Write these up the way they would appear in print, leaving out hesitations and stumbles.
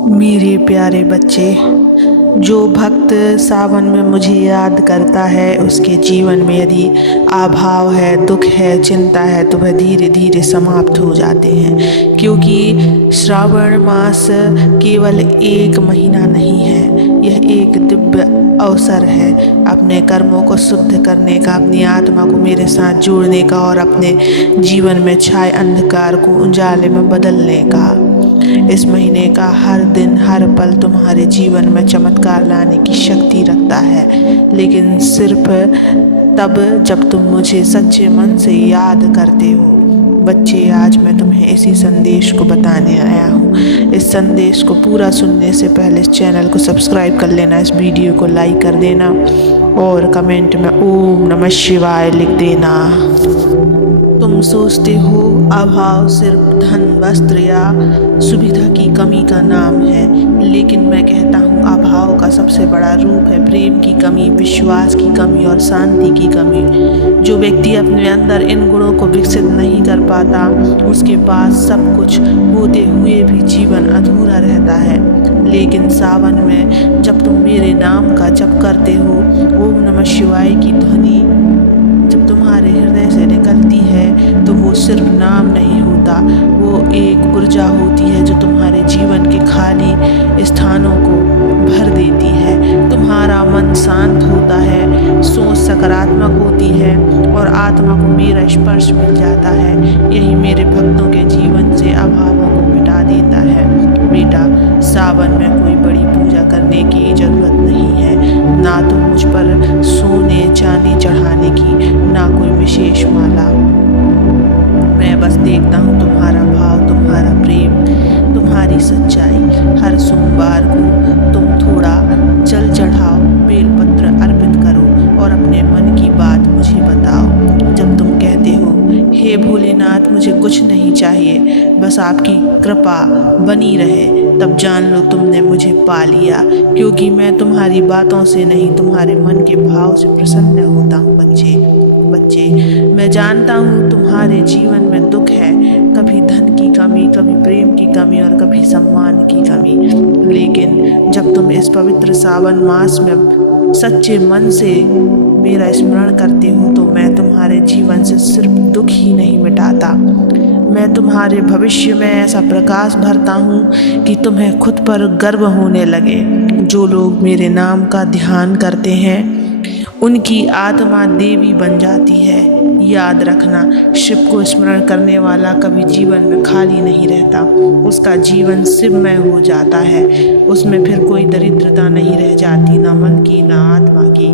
मेरे प्यारे बच्चे, जो भक्त सावन में मुझे याद करता है उसके जीवन में यदि अभाव है, दुख है, चिंता है तो वह धीरे धीरे समाप्त हो जाते हैं। क्योंकि श्रावण मास केवल एक महीना नहीं है, यह एक दिव्य अवसर है अपने कर्मों को शुद्ध करने का, अपनी आत्मा को मेरे साथ जोड़ने का और अपने जीवन में छाए अंधकार को उजाले में बदलने का। इस महीने का हर दिन हर पल तुम्हारे जीवन में चमत्कार लाने की शक्ति रखता है, लेकिन सिर्फ तब जब तुम मुझे सच्चे मन से याद करते हो। बच्चे, आज मैं तुम्हें इसी संदेश को बताने आया हूँ। इस संदेश को पूरा सुनने से पहले इस चैनल को सब्सक्राइब कर लेना, इस वीडियो को लाइक कर देना और कमेंट में ओम नमः शिवाय लिख देना। तुम सोचते हो अभाव सिर्फ धन, वस्त्र या सुविधा की कमी का नाम है, लेकिन मैं कहता हूँ अभाव का सबसे बड़ा रूप है प्रेम की कमी, विश्वास की कमी और शांति की कमी। जो व्यक्ति अपने अंदर इन गुणों को विकसित नहीं कर पाता, उसके पास सब कुछ होते हुए भी जीवन अधूरा रहता है। लेकिन सावन में जब तुम मेरे नाम का जप करते हो, ओम नमः शिवाय की ध्वनि जब तुम्हारे हृदय से निकलती है तो वो सिर्फ नाम नहीं होता, वो एक ऊर्जा होती है जो तुम्हारे जीवन के खाली स्थानों को भर देती है। तुम्हारा मन शांत होता है, सोच सकारात्मक होती है और आत्मा को मेरा स्पर्श मिल जाता है। यही मेरे भक्तों के जीवन से अभावों को मिटा देता है। बेटा, सावन में कोई बड़ी पूजा करने की जरूरत नहीं है, ना तो मुझ पर सोने चांदी चढ़ाने की, ना कोई विशेष माला। मैं बस देखता हूँ तुम्हारा भाव, तुम्हारा प्रेम, तुम्हारी सच्चाई। हर सोमवार को तुम थोड़ा जल चढ़ाओ, बेलपत्र अर्पित करो और अपने मन की बात मुझे बताओ। जब तुम कहते हो हे भोलेनाथ मुझे कुछ नहीं चाहिए, बस आपकी कृपा बनी रहे, तब जान लो तुमने मुझे पा लिया। क्योंकि मैं तुम्हारी बातों से नहीं, तुम्हारे मन के भाव से प्रसन्न होता हूँ। बच्चे, मैं जानता हूँ तुम्हारे जीवन में दुख है, कभी धन की कमी, कभी प्रेम की कमी और कभी सम्मान की कमी। लेकिन जब तुम इस पवित्र सावन मास में सच्चे मन से मेरा स्मरण करते हो तो मैं तुम्हारे जीवन से सिर्फ दुख ही नहीं मिटाता, मैं तुम्हारे भविष्य में ऐसा प्रकाश भरता हूँ कि तुम्हें खुद पर गर्व होने लगे। जो लोग मेरे नाम का ध्यान करते हैं उनकी आत्मा देवी बन जाती है। याद रखना, शिव को स्मरण करने वाला कभी जीवन में खाली नहीं रहता, उसका जीवन शिवमय हो जाता है। उसमें फिर कोई दरिद्रता नहीं रह जाती, ना मन की ना आत्मा की।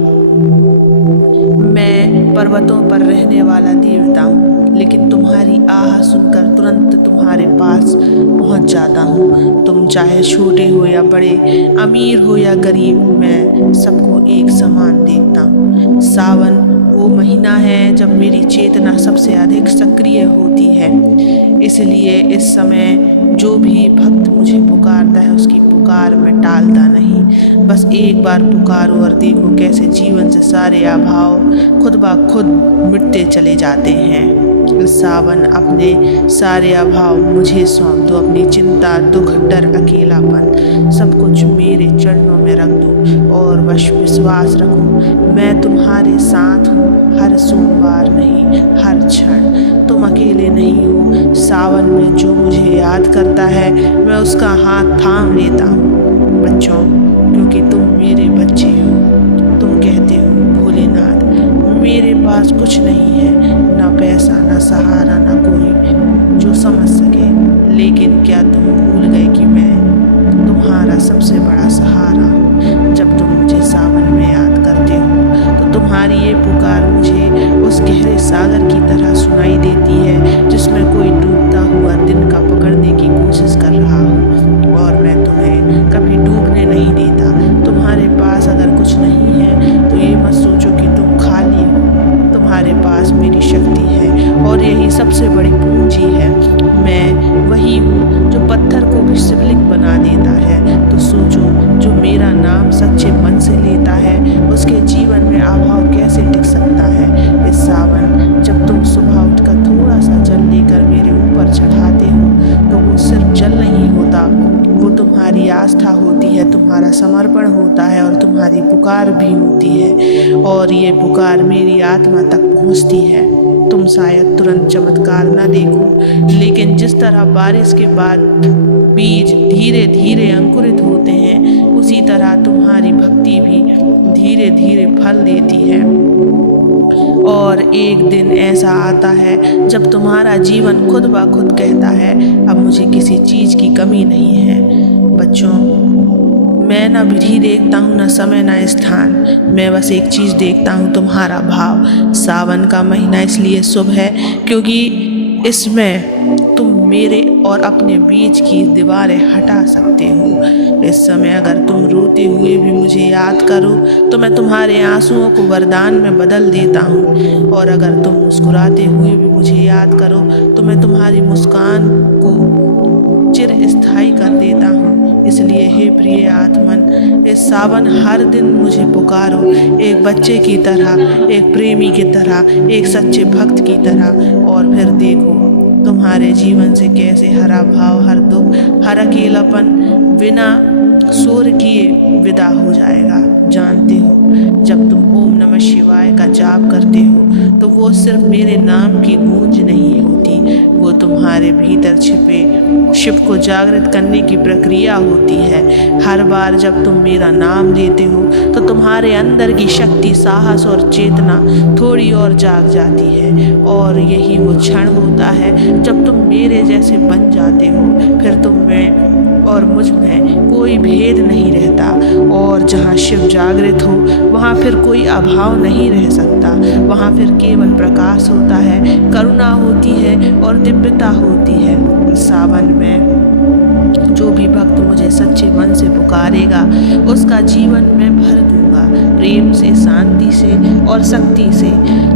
मैं पर्वतों पर रहने वाला देवता हूँ, लेकिन तुम्हारी आह सुनकर तुरंत तुम्हारे पास पहुँच जाता हूँ। तुम चाहे छोटे हो या बड़े, अमीर हो या गरीब, मैं सबको एक समान देखता हूँ। सावन वो महीना है जब मेरी चेतना सबसे अधिक सक्रिय होती है, इसलिए इस समय जो भी भक्त मुझे पुकारता है उसकी पुकार मैं टालता नहीं। बस एक बार पुकारो और देखो कैसे जीवन से सारे अभाव खुद ब खुद मिटते चले जाते हैं। सावन अपने सारे अभाव मुझे सौंप दो, अपनी चिंता, दुख, डर, अकेलापन सब कुछ मेरे चरणों में रख दो और बस विश्वास रखो मैं तुम्हारे साथ हूँ, हर सोमवार नहीं हर क्षण। तुम अकेले नहीं हो। सावन में जो मुझे याद करता है मैं उसका हाथ थाम लेता हूँ। बच्चों, क्योंकि तुम मेरे बच्चे हो। तुम कहते हो भोलेनाथ मेरे पास कुछ नहीं है, ना पैसा, ना सहारा, ना कोई जो समझ सके, लेकिन क्या तुम भूल गए कि मैं तुम्हारा सबसे बड़ा सहारा हूँ। जब तुम मुझे सावन में याद करते हो तो तुम्हारी ये पुकार मुझे उस गहरे सागर की तरह सुनाई देती है जिसमें कोई डूबता हुआ दिन का पकड़ने की कोशिश कर रहा हो, और मैं तुम्हें कभी डूबने नहीं देता। तुम्हारे पास अगर कुछ नहीं है तो ये मत सोचो कि तुम खाली हो, तुम्हारे पास मेरी शक्ति है और यही सबसे बड़ी पूंजी है। मैं वही हूँ जो पत्थर को भी शिवलिंग बना देता है। तो सोचो, जो मेरा नाम सच्चे मन से लेता है उसके जीवन में अभाव कैसे टिक सकता है। इस सावन जब तुम सुबह उठकर थोड़ा सा जल लेकर मेरे ऊपर चढ़ाते हो तो वो सिर्फ जल नहीं होता, वो तुम्हारा तुम्हारी आस्था होती है, तुम्हारा समर्पण होता है और तुम्हारी पुकार भी होती है, और ये पुकार मेरी आत्मा तक पहुँचती है। तुम शायद तुरंत चमत्कार न देखो, लेकिन जिस तरह बारिश के बाद बीज धीरे धीरे अंकुरित होते हैं, उसी तरह तुम्हारी भक्ति भी धीरे धीरे फल देती है। और एक दिन ऐसा आता है जब तुम्हारा जीवन खुद ब खुद कहता है, अब मुझे किसी चीज़ की कमी नहीं है। बच्चों, मैं न विधि देखता हूँ, न समय न स्थान, मैं बस एक चीज़ देखता हूँ, तुम्हारा भाव। सावन का महीना इसलिए शुभ है क्योंकि इसमें तुम मेरे और अपने बीच की दीवारें हटा सकते हो। इस समय अगर तुम रोते हुए भी मुझे याद करो तो मैं तुम्हारे आंसुओं को वरदान में बदल देता हूँ, और अगर तुम मुस्कुराते हुए भी मुझे याद करो तो मैं तुम्हारी मुस्कान को चिरस्थायी कर देता हूँ। इसलिए हे प्रिय आत्मन, इस सावन हर दिन मुझे पुकारो, एक बच्चे की तरह, एक प्रेमी की तरह, एक सच्चे भक्त की तरह, और फिर देखो तुम्हारे जीवन से कैसे हरा भाव, हर दुख, हर अकेलापन बिना शोर किए विदा हो जाएगा। जानते हो, जब तुम ओम नमः शिवाय का जाप करते हो तो वो सिर्फ मेरे नाम की गूंज नहीं होती, वो तुम्हारे भीतर छिपे शिव को जागृत करने की प्रक्रिया होती है। हर बार जब तुम मेरा नाम लेते हो तो तुम्हारे अंदर की शक्ति, साहस और चेतना थोड़ी और जाग जाती है, और यही वो क्षण होता है जब तुम मेरे जैसे बन जाते हो। फिर तुम में और मुझ में कोई भेद नहीं रहता, और जहाँ शिव जागृत हो वहाँ फिर कोई अभाव नहीं रह सकता। वहाँ फिर केवल प्रकाश होता है, करुणा होती है और दिव्यता होती है। सावन में जो भी भक्त मुझे सच्चे मन से पुकारेगा उसका जीवन में भर दूंगा, प्रेम से, शांति से और शक्ति से।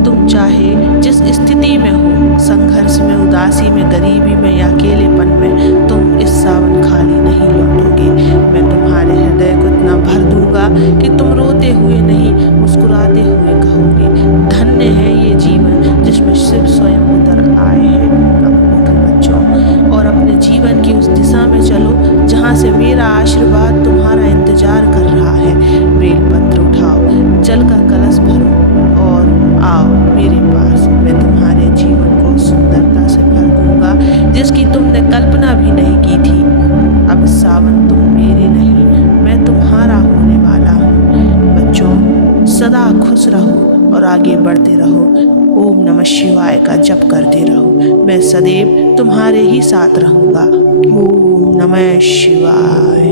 तुम चाहे जिस स्थिति में हो, संघर्ष में, उदासी में, गरीबी में या अकेलेपन में, तुम इस सावन खाली नहीं लौटोगे। मैं तुम्हारे हृदय को इतना भर दूंगा कि तुम रोते हुए नहीं, मुस्कुराते हुए कहोगे, धन्य है ये जीवन जिसमें शिव स्वयं उतर आए हैं। अब उठो बच्चों, और अपने जीवन की उस दिशा में चलो जहाँ से मेरा आशीर्वाद तुम्हारा इंतजार कर रहा है। बेलपत्र उठाओ, जल का कलश भरो और आओ मेरे पास। मैं तुम्हारे जीवन को सुंदरता से भर दूंगा जिसकी तुमने कल्पना भी नहीं की थी। अब सावन तुम मेरे नहीं, मैं तुम्हारा होने वाला हूँ। बच्चों, सदा खुश रहो और आगे बढ़ते रहो। ओम नमः शिवाय का जप करते रहो। मैं सदैव तुम्हारे ही साथ रहूँगा। ओम नमः शिवाय।